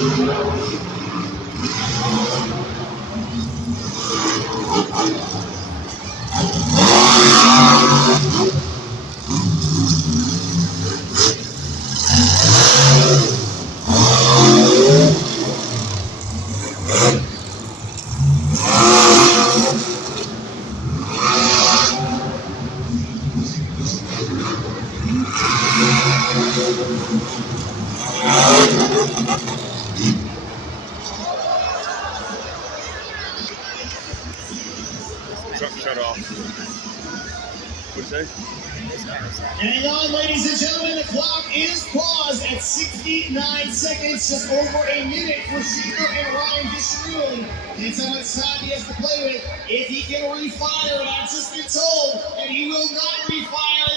Truck shut off. What'd you say? Hang on, ladies and gentlemen, the clock is paused at 69 seconds, just over a minute for Shaker and Ryan Disharoon. That's how much time he has to play with. If he can refire, and I've just been told, and he will not refire.